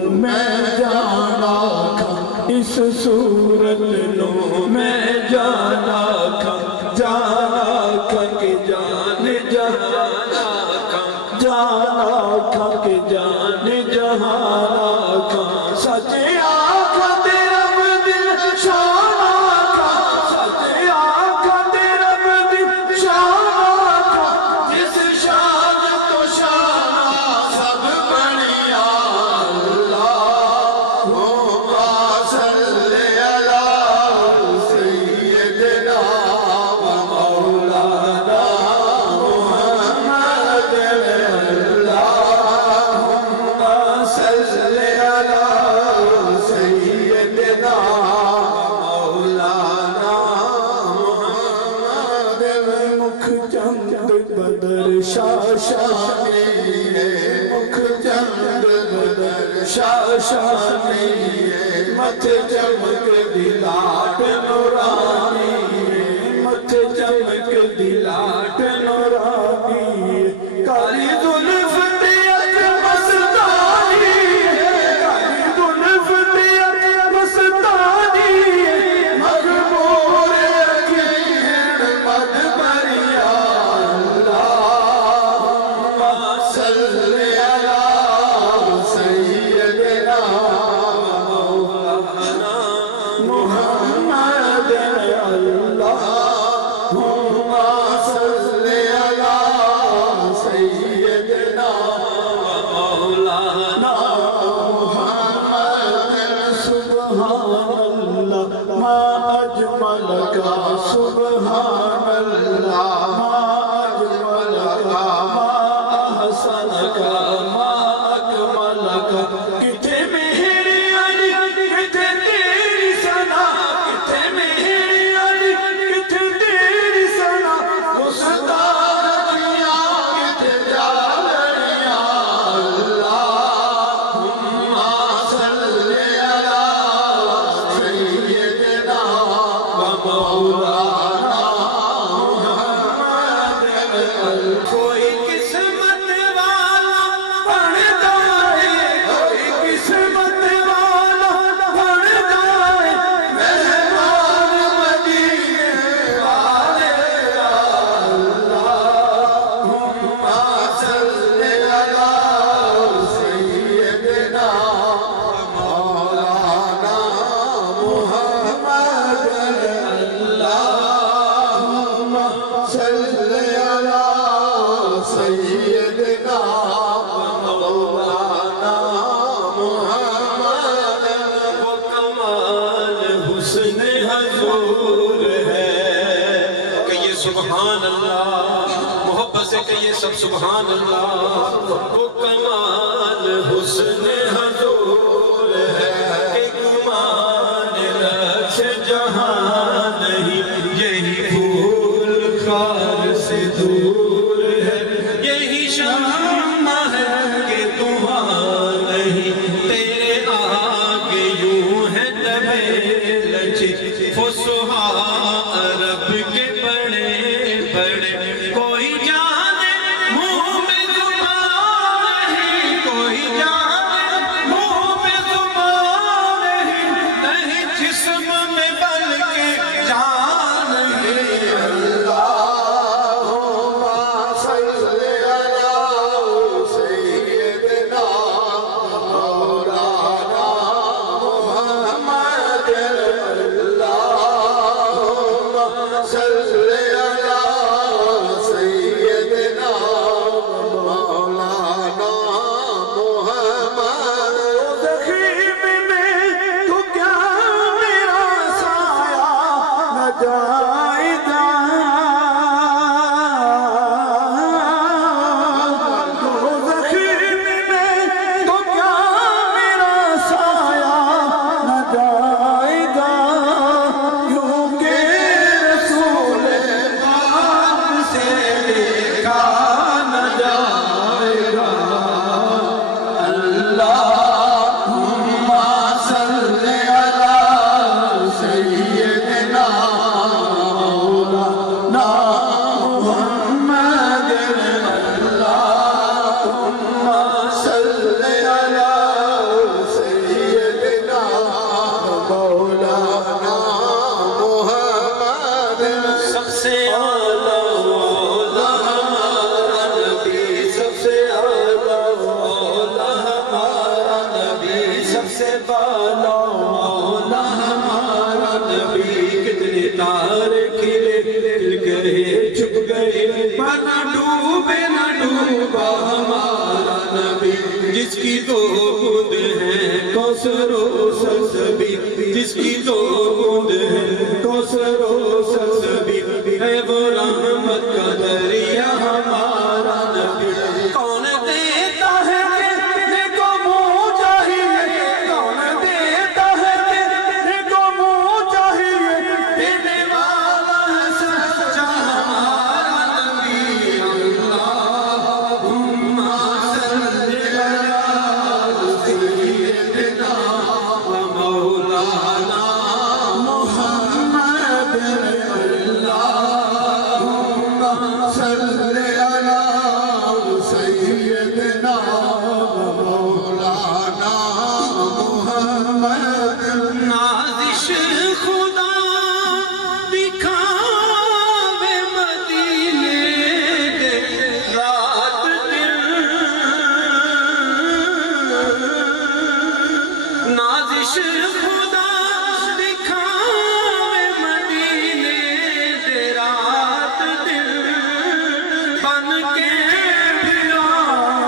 میں جانا کھا اس صورت نو میں جانا کھا کہ جان جہانا کھا جانا کھا کہ جان جہانا کھا سچ آنکھا تیرا دل شانا کھا سچ آنکھا تیرا دل شانا کھا جس شان تو شانہ سب بڑھیا اللہم صلی علی سیدنا و مولانا محمد اللہم صلی علی سیدنا مولانا محمد مکھ چند بدر شاشانی مکھ چند بدر شاشانی متھ چمک دلاٹ نورانی متھ چمک دلاٹ نورانی کالی زلف تیت مستانی کالی زلف تیت مستانی مغمور اکھیڑ مد بریا اللہم صلی علی سیدنا مولانا محمد اللہم صلی علی سیدنا مولانا محمد سبحان اللہ ما اجمل کا سبحان اللہ ما اجمل کا ما احسن کا ما اکمل کا کتھے میری علی کتھے تیری ثنا کتھے میری علی کتھے تیری ثنا گستاخ کیا کتھے جالڑیاں اللہم صلی علی سیدنا و مولانا محمد کوئی قسمت والا پڑھتا ہے کوئی قسمت والا پڑھتا ہے مہمان مدینے والے اللہم صلی علی سیدنا مولانا محمد اللہم صلی علی سیدنا مولانا محمد وہ کمال حسن حضور ہے کہ یہ سبحان اللہ محبت سے کہیے سب سبحان اللہ وہ کمال حسن حضور ہے کہ گمان رکھ جہاں نہیں یہی پھول خار سے دور ہے یہی شمع ہے کہ تمہاں نہیں تیرے آگے یوں ہے دبے لچے فسحا عرب کے بڑے بڑے کوئی جانے منہ میں زبان نہیں کوئی جانے سے بالا مولا ہمارا نبی کتنے تارے کھلے کھل گئے چھپ گئے پر نہ ڈوبے نہ ڈوبا ہمارا نبی جس کی دو بوند ہیں کوثر و سلسبی جس کی دو بوند ہیں کوثر و سلسبی ہے وہ رحمت کا دریا ہمارا نبی کون دیتا ہے دینے کو منہ چاہیے کون دیتا ہے دینے کو منہ چاہیے دینے والا ہے سچا ہمارا نبی اللہم صلی علی سیدنا و مولانا محمد صلی علی سیدنا مولانا محمد نازش خدا دکھاوے مدینے دے رات دن نازش خدا دکھاوے مدینے دے رات دن بن کے پھرا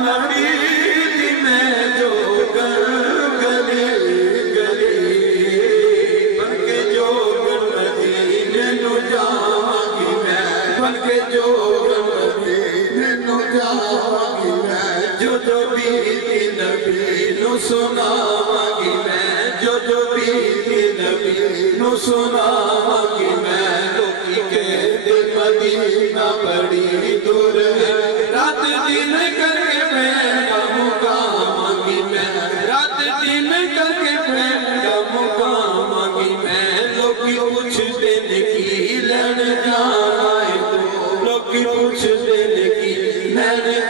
نبی دی میں جو گلی گلی بن کے جو مدینے نو جاواں گی میں بن کے جو مدینے نو جاواں گی میں جو بیتی نبی نو سناواں گی میں جو بیتی نبی نو سناواں گی میں لوکی کہتے مدینہ بڑی دور ہے رات دن کر کے پہنگا مقام مانگی میں رات دن کر کے پہنگا مقام مانگی میں لوکی پوچھ دینے کی لین جانا ہے تو لوکی پوچھ دینے کی لین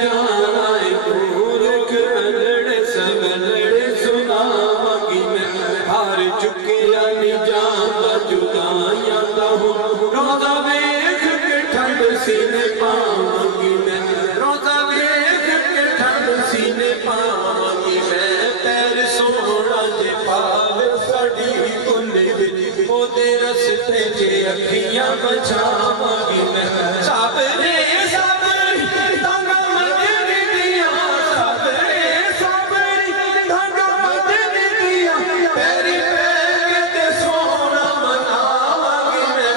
جانا ہے تو رکھ انڑے سگلڑے سنا مانگی میں ہار چکے یعنی جانا جدائیاں دا ہوں روزہ ویکھ کے ٹھنڈ سینے پاؤں گی میں روزہ ویکھ کے ٹھنڈ سینے پاؤں گی میں پیر سوڑا جے پاوے ساڈی کندے وچ او دے رستے جے اکھیاں بچاواں گی میں صابرے صابری دھنگا مدنی دیا صابرے صابری دھنگا مدنی دیا پیری پیر تے سونا مناواں گی میں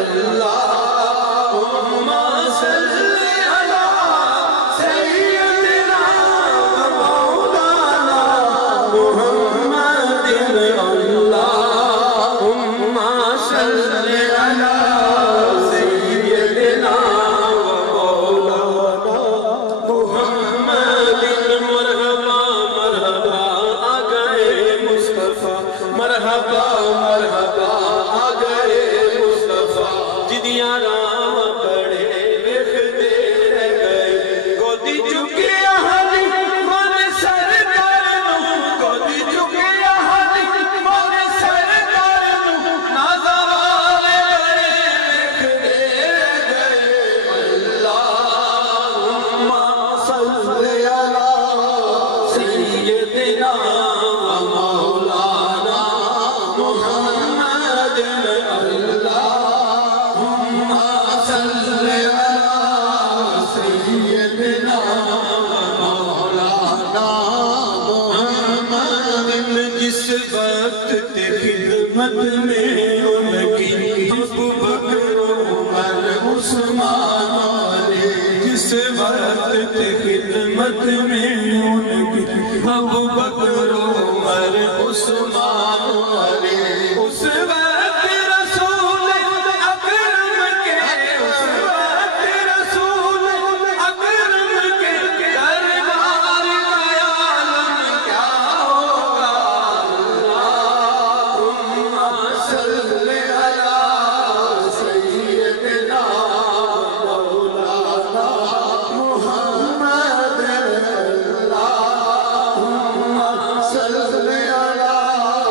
اللہم صلی علی سیدنا مولانا محمد اللہم صلی علی سیدنا مولانا محمد مرحبا مرحبا آ گئے مصطفیٰ مرحبا مرحبا آ گئے مصطفیٰ جدیاں راہ بڑے ویکھدے رہ گئے گودی چکے حالی من سرکار نو گودی چکے حالی من سرکار نو نازا والے بڑے ویکھدے رہ گئے اللہم صلی علی سیدنا و مولانا محمد اللہم صلی علی سیدنا و مولانا محمد جس وقت تے خدمت میں ان کی ابو بکر عمر عثمان علی جس وقت تے خدمت میں ان کی ابو بکر عمر عثمان علی اس وقت رسول اکرم کے اس وقت رسول اکرم کے دربار کا عالم کیا ہوگا اللہم صلی علی سیدنا مولانا محمد اللہم صلی علی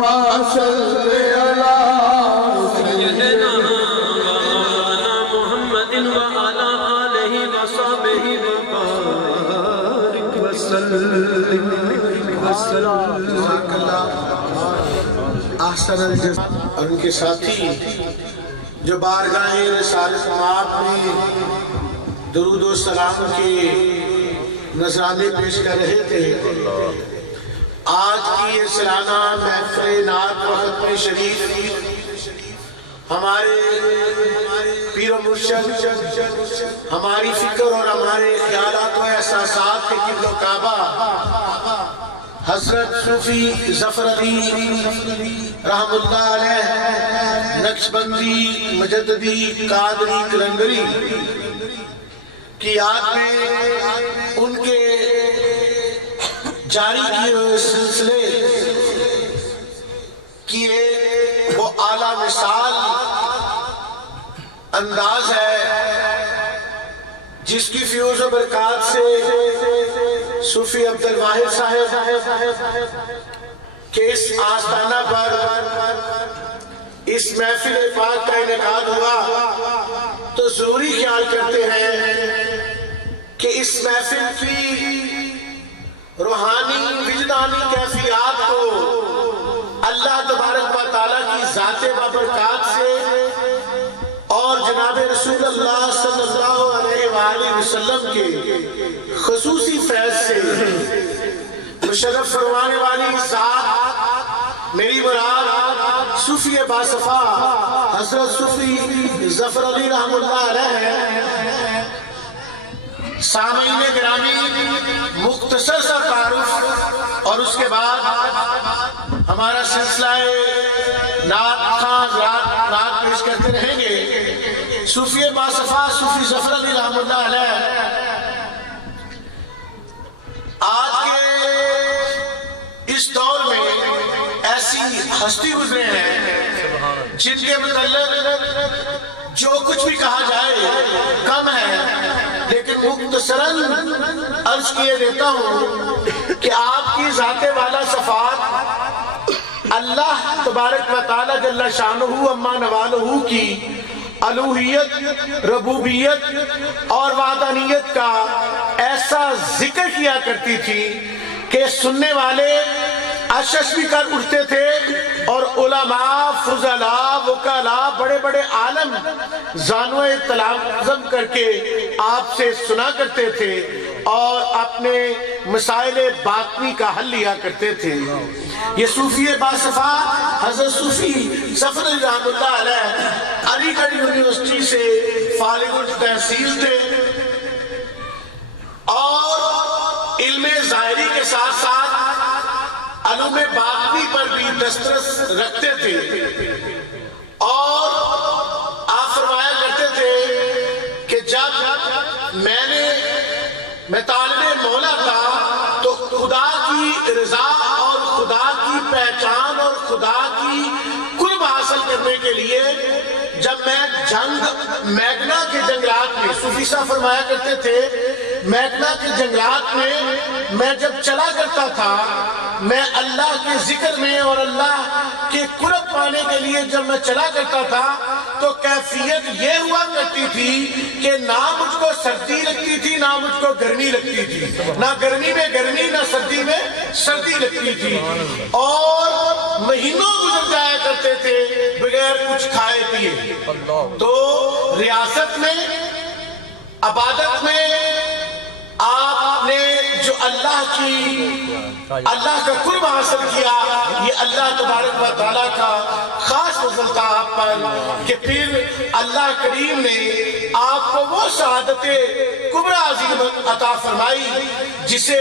صل علی سیدنا مولانا محمد وعلى آلہ وصحبہ وبارک وسلم جزاک اللہ احسن الجزاء۔ اور ان کے ساتھی جو بارگاہ رسالت مآب میں درود و سلام کے نذرانے پیش کر رہے تھے، آج کی یہ سالانہ محفل نعت و ختم شریف ہمارے پیر و مرشد، ہماری فکر اور ہمارے خیالات و احساسات کے قبلہ و کعبہ حضرت صوفی ظفر علی رحم اللہ علیہ نقشبندی مجددی قادری کلندری کی یاد میں ان کے جاری کیے ہوئے سلسلے کی ایک وہ اعلیٰ مثال انداز ہے جس کی فیوز و برکات سے صوفی عبدالواحد صاحب کہ اس آستانہ پر اس محفل پاک کا انعقاد ہوا تو ضروری خیال کرتے ہیں کہ اس محفل کی روحانی وجدانی کیفیات کو اللہ تبارک و تعالیٰ کی ذات بابرکات سے اور جناب رسول اللہ صلی اللہ علیہ وآلہ وسلم کے خصوصی فیض سے مشرف فرمانے والی ذات میری مراد صوفی باصفا حضرت صوفی ظفر علی رحم اللہ علیہ ہے۔ سامعین گرامی، مختصر سا تعارف اور اس کے بعد ہمارا سلسلہ نعت خواں حضرات نعت پیش کرتے رہیں گے۔ صوفی باصفا صوفی ظفر علی رحم اللہ علیہ آج کے اس دور میں ایسی ہستی گزرے ہیں جن کے متعلق جو کچھ بھی کہا جائے کم ہے، لیکن مختصراً عرض کیے دیتا ہوں کہ آپ کی ذات والا صفات اللہ تبارک و تعالی جل شانہ اما نوالہ کی الوہیت، ربوبیت اور وحدانیت کا ایسا ذکر کیا کرتی تھی کہ سننے والے عشش بھی کر اٹھتے تھے اور علماء، فضلاء، وکلاء، بڑے بڑے عالم زانوِ تلازم کر کے آپ سے سنا کرتے تھے اور اپنے مسائل باطنی کا حل لیا کرتے تھے۔ یہ صوفی باصفا حضرت صوفی ظفر علی رحمۃ اللہ علیہ علی گڑھ یونیورسٹی سے فارغ التحصیل تھے اور علم ظاہری کے ساتھ ساتھ علوم باطنی پر بھی دسترس رکھتے تھے اور آپ فرمایا کرتے تھے کہ جب میں طالب مولا تھا تو خدا کی رضا اور خدا کی پہچان اور خدا کی قرب حاصل کرنے کے لیے جب میں میگنا کے جنگلات میں، صوفی صاحب فرمایا کرتے تھے میگنا کے جنگلات میں میں جب چلا کرتا تھا، میں اللہ کے ذکر میں اور اللہ کے قرب پانے کے لیے جب میں چلا کرتا تھا تو کیفیت یہ ہوا کرتی تھی کہ نہ مجھ کو سردی لگتی تھی نہ مجھ کو گرمی لگتی تھی، نہ گرمی میں گرمی نہ سردی میں سردی لگتی تھی، اور مہینوں گزر جایا کرتے تھے بغیر کچھ کھائے پیے۔ تو ریاست میں، عبادت میں آپ نے جو اللہ کا قرب حاصل کیا، یہ اللہ تبارک و تعالیٰ کا خاص فضل تھا آپ پر کہ پھر اللہ کریم نے آپ کو وہ شہادت کبریٰ عظیم عطا فرمائی جسے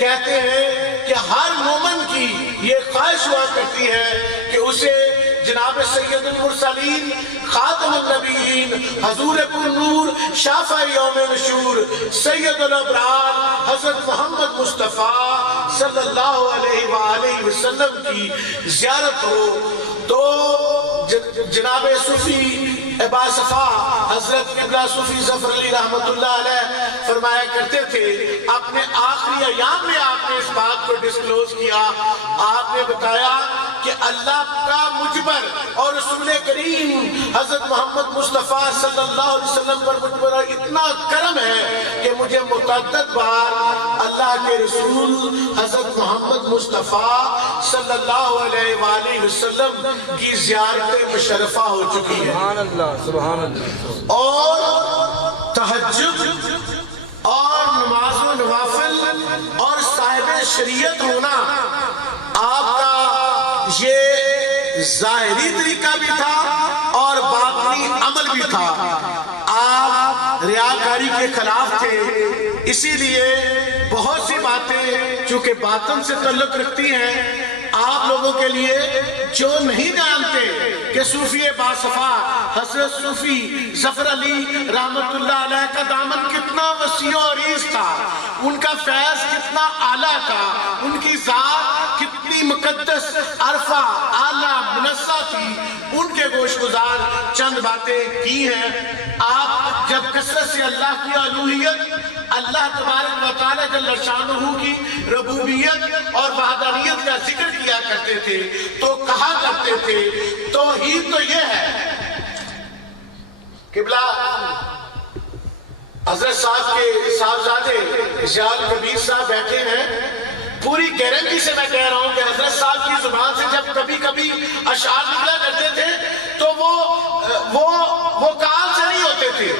کہتے ہیں کہ ہر مومن کی یہ خواہش ہوا کرتی ہے کہ اسے جناب سید المرسلین خاتم النبیین حضور پر نور شافع یوم نشور سید الابرار حضرت محمد مصطفیٰ صلی اللہ علیہ وآلہ وسلم کی زیارت ہو۔ تو جناب صوفی باصفا حضرت قبلہ صوفی ظفر علی رحمۃ اللہ علیہ فرمایا کرتے تھے، اپنے آخری ایام میں آپ نے اس بات کو ڈسکلوز کیا، آپ نے بتایا کہ اللہ کا مجھ پر اور رسول کریم حضرت محمد مصطفیٰ صلی اللہ علیہ وسلم پر مجھ پر اتنا کرم ہے کہ مجھے متعدد بار اللہ کے رسول حضرت محمد مصطفیٰ صلی اللہ علیہ وآلہ وسلم کی زیارت مشرفہ ہو چکی ہے۔ سبحان اللہ، سبحان اللہ۔ اور تہجد اور نماز و نوافل اور صاحب شریعت ہونا آپ کا یہ ظاہری طریقہ بھی تھا اور باطنی عمل بھی تھا۔ آپ ریاکاری کے خلاف تھے، اسی لیے بہت سی باتیں چونکہ باطن سے تعلق رکھتی ہیں آپ لوگوں کے لیے جو نہیں جانتے کہ صوفی باصفا حضرت صوفی ظفر علی رحمت اللہ علیہ کا دامن کتنا وسیع و عریض تھا، ان کا فیض کتنا اعلیٰ تھا، ان کی ذات کتنی مقدس عرفہ اعلیٰ منزہ تھی، ان کے گوش گزار چند باتیں کی ہیں۔ آپ جب کثرت سے اللہ کی الوہیت، اللہ تبارک و تعالی جل شانہ کی ربوبیت اور وحدانیت کا ذکر کیا کرتے تھے تو کہا کرتے تھے توحید تو یہ ہے۔ قبلہ حضرت صاحب کے صاحبزادے ضیاء کبیر صاحب بیٹھے ہیں، پوری گارنٹی سے میں کہہ رہا ہوں کہ حضرت صاحب کی زبان سے جب کبھی کبھی اشعار نکلا کرتے تھے تو وہ کال سے نہیں ہوتے تھے،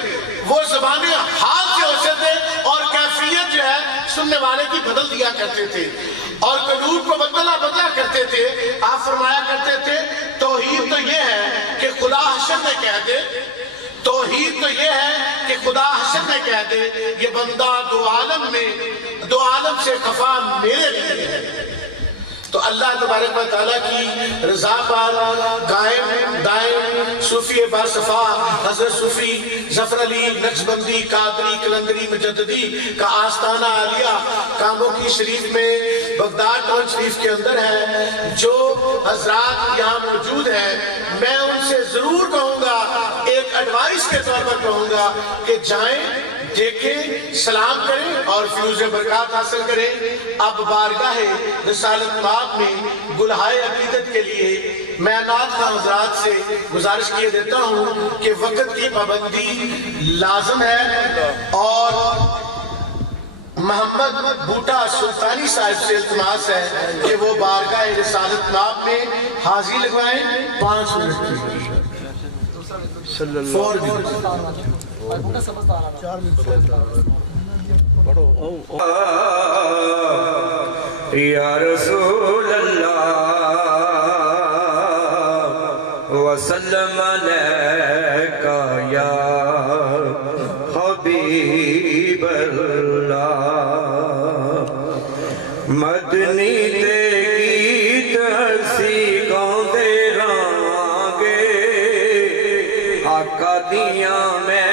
وہ زبان حال سے ہوتے تھے اور کیفیت جو ہے سننے والے کی بدل دیا کرتے تھے اور قلوب کو بدلا کرتے تھے۔ آپ فرمایا کرتے تھے توحید تو یہ ہے کہ خدا حشر میں کہہ دے، توحید تو یہ ہے کہ خدا حشر میں کہہ دے یہ بندہ دو عالم سے خفا میرے لیے ہے۔ تو اللہ تبارک و تعالیٰ کی رضا پر قائم دائم صوفی باصفا حضرت صوفی ظفر علی نقشبندی قادری کلندری مجددی کا آستانہ عالیہ کاموں کی شریف میں بغداد ٹاؤن شریف کے اندر ہے، جو حضرات یہاں موجود ہیں میں ان سے ضرور کہوں گا، ایک ایڈوائس کے طور پر کہوں گا کہ جائیں، دیکھیں، سلام کریں اور فیوز برکات حاصل کریں۔ اب بارگاہ رسالت مآب میں گلہائے عقیدت کے لیے میں نعت خواہ حضرات سے گزارش کیے دیتا ہوں کہ وقت کی پابندی لازم ہے اور محمد بوٹا سلطانی صاحب سے التماس ہے کہ وہ بارگاہ رسالت مآب میں حاضری لگوائیں 5 منٹ کی۔ یا رسول اللہ وسلم علیکہ یا حبیب اللہ، مدنی تے گیت اسی گاؤں دے رانگے آقا دیاں میں